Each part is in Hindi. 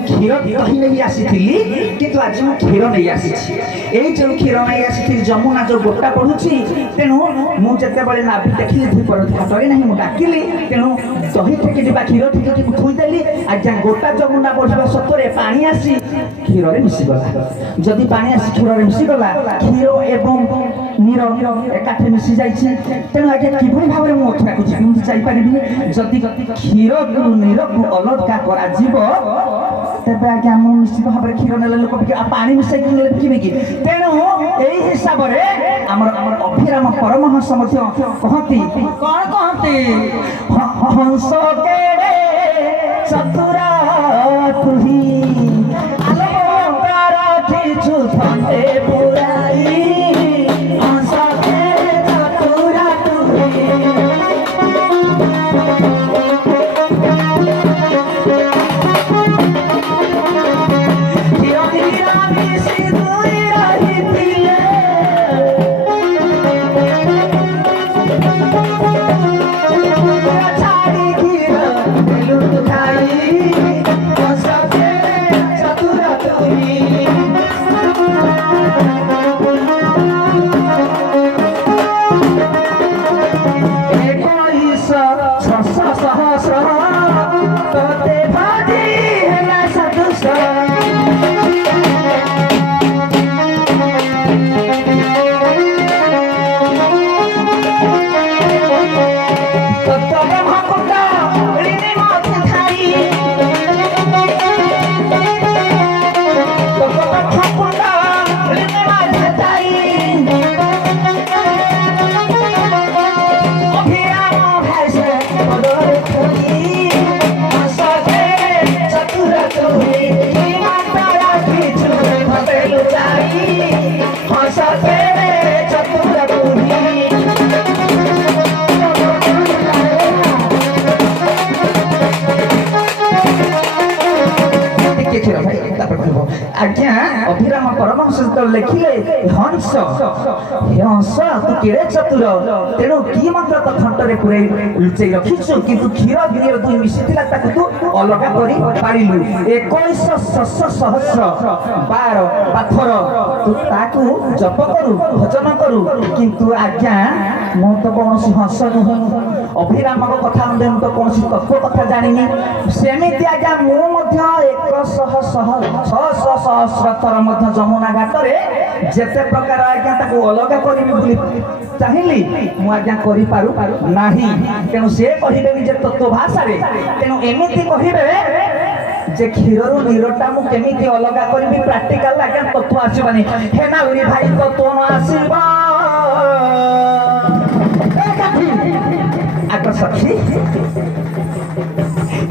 क्षीर दही नहीं आसी किंतु आज मैं क्षीर नहीं आसी जो क्षीर नहीं आसी जमुना जो गोटा पड़ुची तेणु मुझे नाभि देखिली धीपर घाटे ना मुझे डाकिली तेणु दही ठेकी क्षीर ठेकी थोईदेली आज्ञा गोटा जमुना बढ़ा सतरे पानी आसी क्षीर मिशीगला जदि पानी आसी क्षीर मिशीगला क्षीर एवं नीर एकाठे मिसी जाइए तेणु आज्ञा किभली भाव में मुझे जापारि जदि क्षीर नीर को अलग तेज आज्ञा निश्चित भाव में क्षीर ने लोक पानी मिसाई बिकिबे कि तेणु यही हिसाब से अभिराम परमहंस कहती कौन कहती हंस केड़े चतुरा तुही अलंकार किछु थंडे पुराई हंस केड़े चतुरा तुही आज्ञा अभिराम परमहंस लिखिले हंस हंस तू केड़े चतुर तेणु कि मंत्र तो खंडरे पूरे लुचै रखिछु किंतु क्षीर गिरिर दुई मिसिथिला ताकु तू अलग करि पारिलु 21 सहस्र 12 पाथर तू ताकु जप करू भजन करू किंतु आज्ञा मु तो कौन हंस नुह अभिराम कथा तो कौन तत्व कथा जानी सेमिति आज्ञा मु 600 सहस्र थर जमुना घाटे जेते प्रकार आज्ञा ताको अलग करी चाहिए मुझे करि पारु नाही तेणु से कहिबेनी जे तत्व भाषा रे तेणु एमिति कहिबे जे क्षीर नीरटा मु केमिति अलग करी प्रैक्टिकल आज्ञा तत्व आसीबानी हेना उरी भाई तत्व न आसीबा आक सखी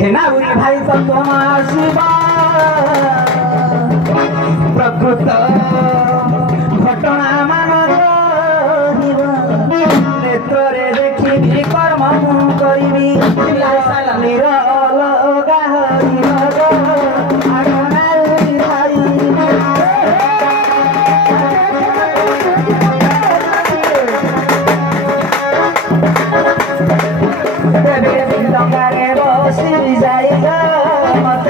हेना उरी भाई तत्व न आसीबा प्रकृत घटना मान नेत्रे देखी कर्म करी बसी जाएगा मत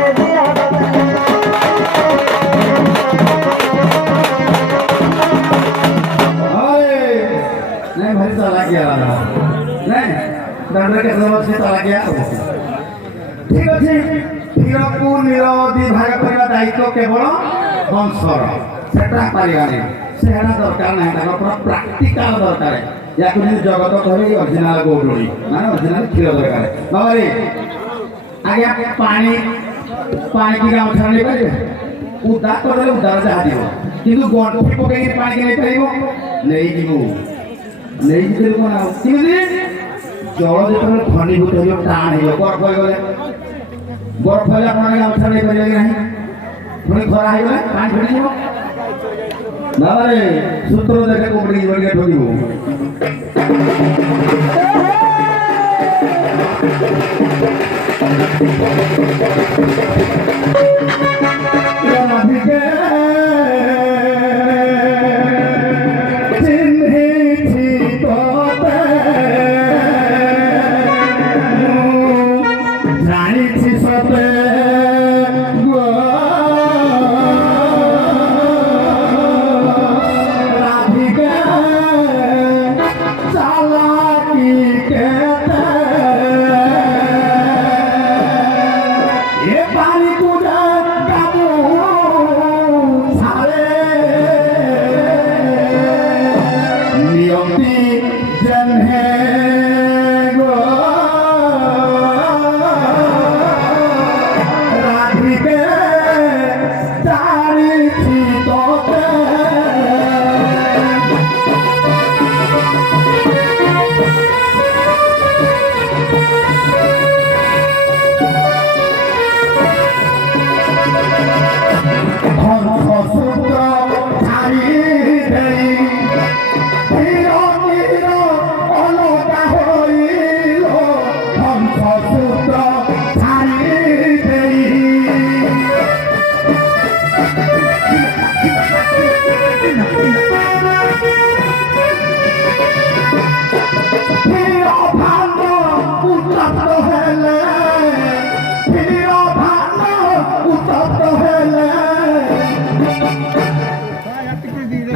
ठीक अच्छे क्षीर को नीर दी भाग करने दायित्व केवल वंशर से दरकार ना प्राक्टिकाल दरकार या जगत कहे ओरिजिनाल गौडोड़ी माने ओरिजिनाल क्षीर दरकार बाबा ଆଜ୍ଞା ପାଣି କି ଗାମୁଛା ନେଇପାରିବେ ଉଦା କରିଦେଲେ ଉଦାର ଯାହା ଯିବ କିନ୍ତୁ ଗଣ୍ଠି ପକେଇକି ପାଣିକି ନେଇପାରିବ ନେଇଯିବୁ ନେଇଯିବୁ କ'ଣ ଆଉ କେମିତି ଜଳ ଯେତେବେଳେ ଘନୀଭୂତ ହେଇଯିବ ଟାଣ ହେଇଯିବ ବରଫ ହେଇଗଲେ ଆପଣ ଗାମୁଛା ନେଇପାରିବେ କି ନାହିଁ ପୁଣି ଖରା ହେଇଗଲେ ପାଣି ଛିଡ଼ିଯିବ ବାବାରେ ସୂତ୍ର ଦେଖେ କୋପଡ଼ିକି ଯିବ ଟିକେ ଠକିବୁ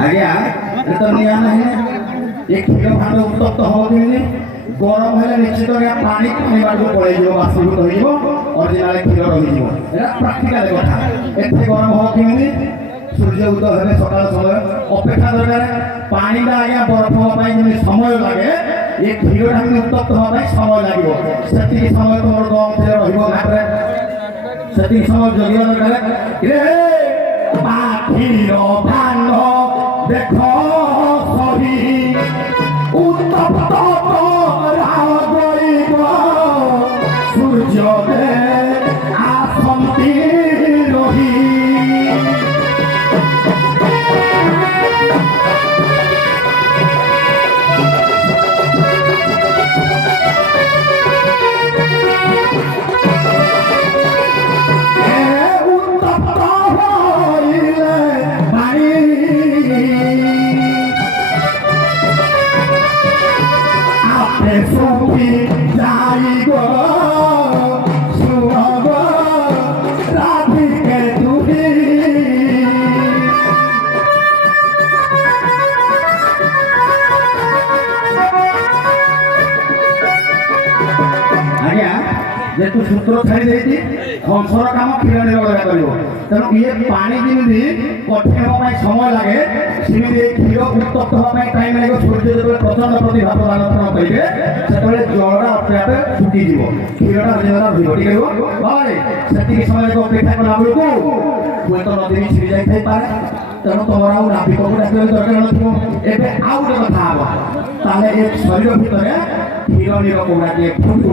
आज्ञा तो निया नहीं एक क्षीर भांड उत्तप्त हो गरम है निश्चित पानी पानी बाटू पड़े बाष्पीभूत हो ओरिजिनल क्षीर रही प्राक्टिकल कथा एते गरम हो कि सूर्य उदय है सकाल समय अपेक्षा दरकार पानी आज्ञा बरफ होगा समय लगे ये क्षीर उत्तप्त होगा समय लगे से समय तुम गरम क्षीर रही समय जगिया दरकार क्षीर भांड देख सही उत्तप्त सूर्य आसंती रही जेतु सूत्र छाड़ी कंसर कम क्षीर निर्भर कर तेणु ये पानी जमी कठिन होगा समय लगे सेमती क्षीर उत्तप्त होगा टाइम लगे सूर्य जो प्रचंड प्रतिभा प्रदान करेंगे से जलटा अपने आप शुखीज क्षीरटा ठीक है समय अपेक्षा कला बेलू हुए तो नदी भी छिड़ी जापे तेणु तुम नाविक को डाक दरकार नए आउ गोटे कथा हम शरीर भितर क्षीर निर कौड़ा फुटू